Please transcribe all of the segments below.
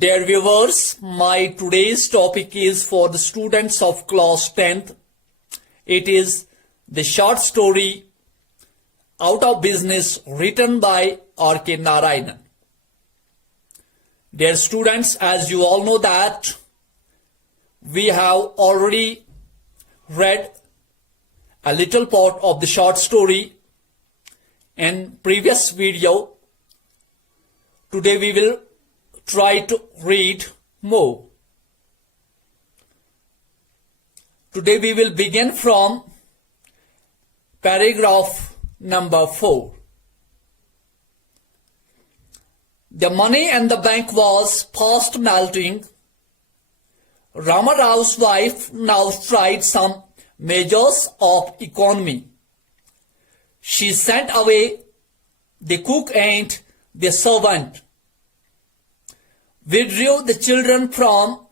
Dear viewers, my today's topic is for the students of class 10th. It is the short story Out of Business written by R.K. Narayanan. Dear students, as you all know that we have already read a little part of the short story in previous video. Today we will try to read more. Today we will begin from paragraph number 4. The money in the bank was fast melting. Ramarao's wife now tried some measures of economy. She sent away the cook and the servant, withdrew the children from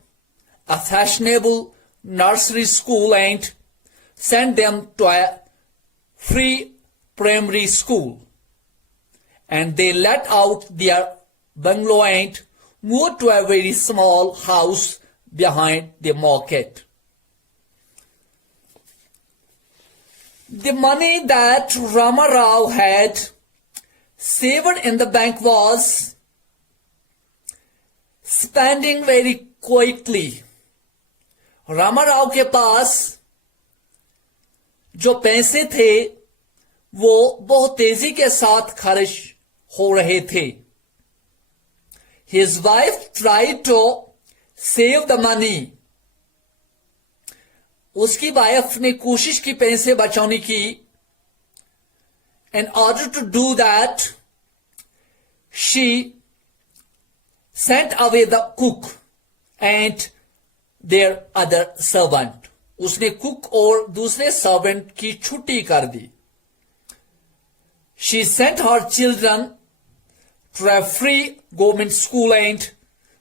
a fashionable nursery school and sent them to a free primary school, and they let out their bungalow and moved to a very small house behind the market. The money that Ramarao had saved in the bank was spending very quickly. Rama Rao के पास जो पैसे थे वो बहुत तेजी के साथ खर्च हो रहे थे. His wife tried to save the money. उसकी वाइफ ने कोशिश की पैसे बचाने की. In order to do that, she sent away the cook and their other servant. उसने कुक और दूसरे सर्वेंट की छुट्टी कर दी. She sent her children to a free government school and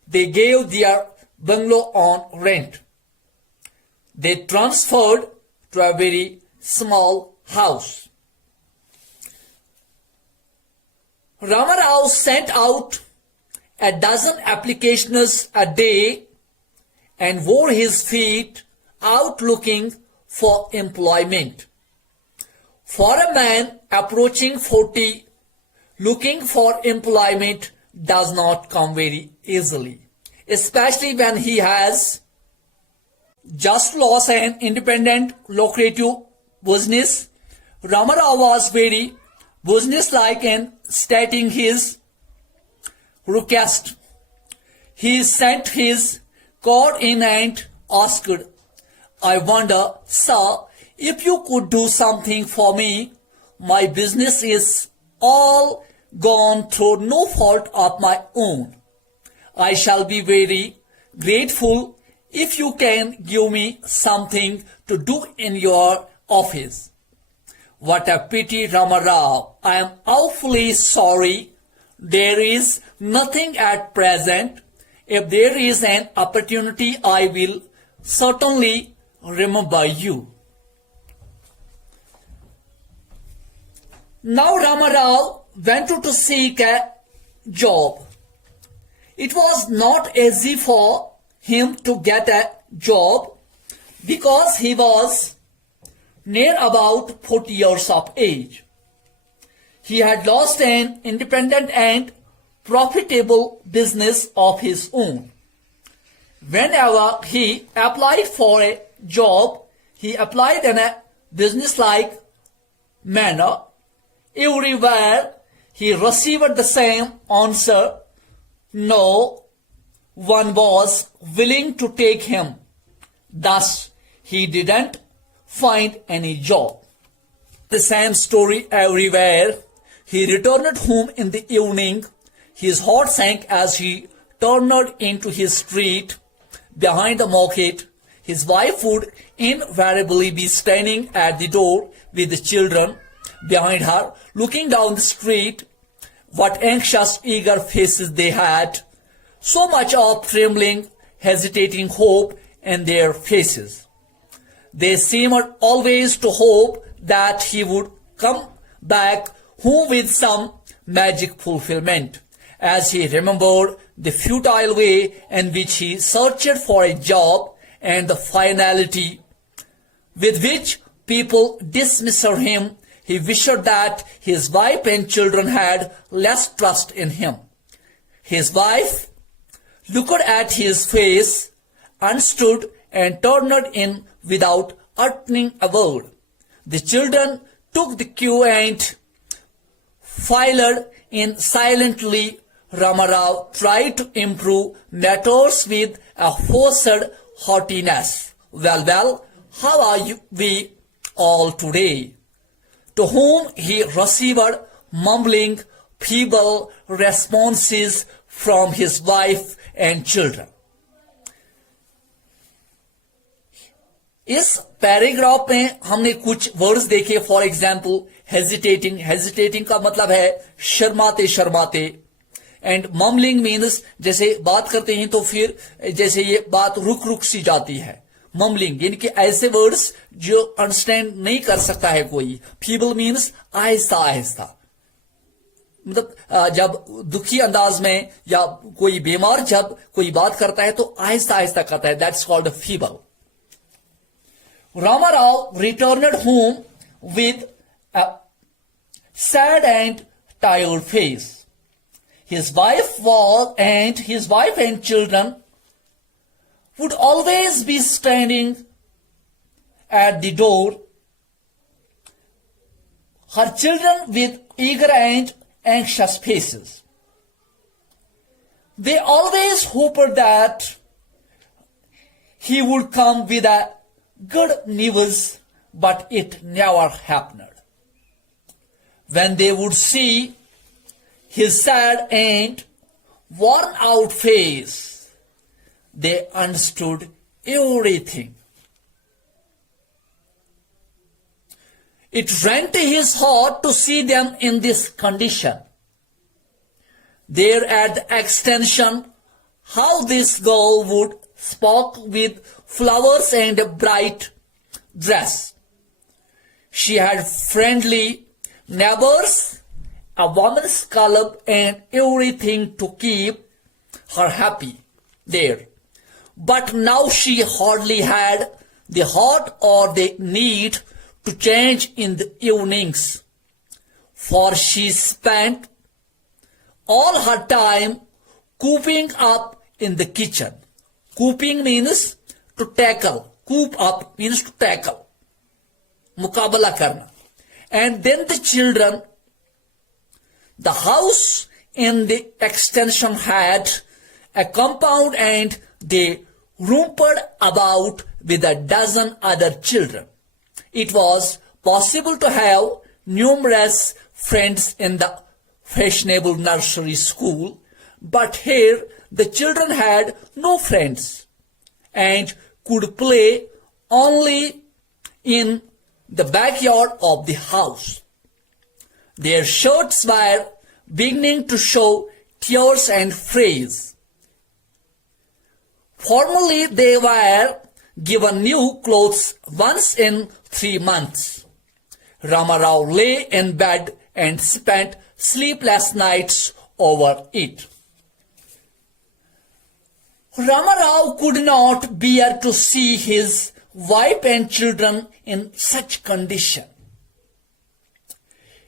they gave their bungalow on rent. They transferred to a very small house. Ramarao sent out a dozen applications a day and wore his feet out looking for employment. For a man approaching 40, looking for employment does not come very easily, especially when he has just lost an independent lucrative business. Ramarao was very businesslike in stating his request. He sent his card in and asked, "I wonder, sir, if you could do something for me. My business is all gone through no fault of my own. I shall be very grateful if you can give me something to do in your office." What a pity, Ramarao. I am awfully sorry. There is nothing at present. If there is an opportunity, I will certainly remember you. Now Ramarao went to seek a job. It was not easy for him to get a job because he was near about 40 years of age. He had lost an independent and profitable business of his own. Whenever he applied for a job, he applied in a businesslike manner. Everywhere he received the same answer. No one was willing to take him. Thus, he didn't find any job. The same story everywhere. He returned home in the evening. His heart sank as he turned into his street behind the market. His wife would invariably be standing at the door with the children behind her, looking down the street. What anxious, eager faces they had. So much of trembling, hesitating hope in their faces. They seemed always to hope that he would come back home with some magic fulfillment. As he remembered the futile way in which he searched for a job, and the finality with which people dismissed him. He wished that his wife and children had less trust in him. His wife looked at his face, understood, and turned in without uttering a word. The children took the cue and filed in silently. Ramarao tried to improve matters with a forced haughtiness. Well, how are we all today? To whom he received mumbling, feeble responses from his wife and children. इस paragraph में हमने कुछ words देखे. For example hesitating का मतलब है शर्माते. And mumbling means जैसे बात करते हैं तो फिर जैसे ये बात रुक सी जाती है. मम्बलिंग यानी कि ऐसे वर्ड्स जो अंडरस्टैंड नहीं कर सकता है कोई. फीबल मीन्स आहिस्ता. मतलब जब दुखी अंदाज में या कोई बीमार जब कोई बात करता है तो आहिस्ता करता है. That's called feeble. Ramarao returned home with a sad and tired face. His wife and children would always be standing at the door, her children with eager and anxious faces. They always hoped that he would come with a good news, but it never happened. When they would see his sad and worn out face, they understood everything. It rent his heart to see them in this condition. There at the extension, how this girl would spoke with flowers and a bright dress. She had friendly neighbors, a woman's club, and everything to keep her happy there. But now she hardly had the heart or the need to change in the evenings, for she spent all her time cooping up in the kitchen. Cooping means to tackle. Coop up means to tackle. Mukabala karna. And then the children, the house in the extension had a compound and they romped about with a dozen other children. It was possible to have numerous friends in the fashionable nursery school, but here the children had no friends and could play only in the backyard of the house. Their shirts were beginning to show tears and frays. Formerly they were given new clothes once in 3 months. Ramarao lay in bed and spent sleepless nights over it. Ramarao could not bear to see his wife and children in such condition.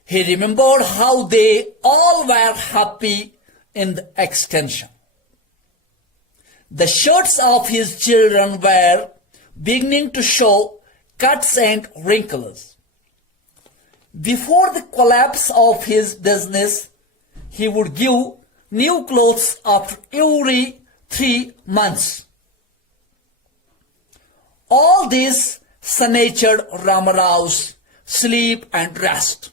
He remembered how they all were happy in the extension. The shirts of his children were beginning to show cuts and wrinkles. Before the collapse of his business, he would give new clothes after every 3 months. All this snatched Ramarao's sleep and rest.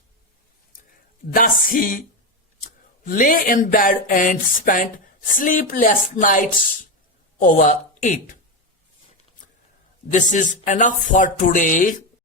Thus he lay in bed and spent sleepless nights over it. This is enough for today.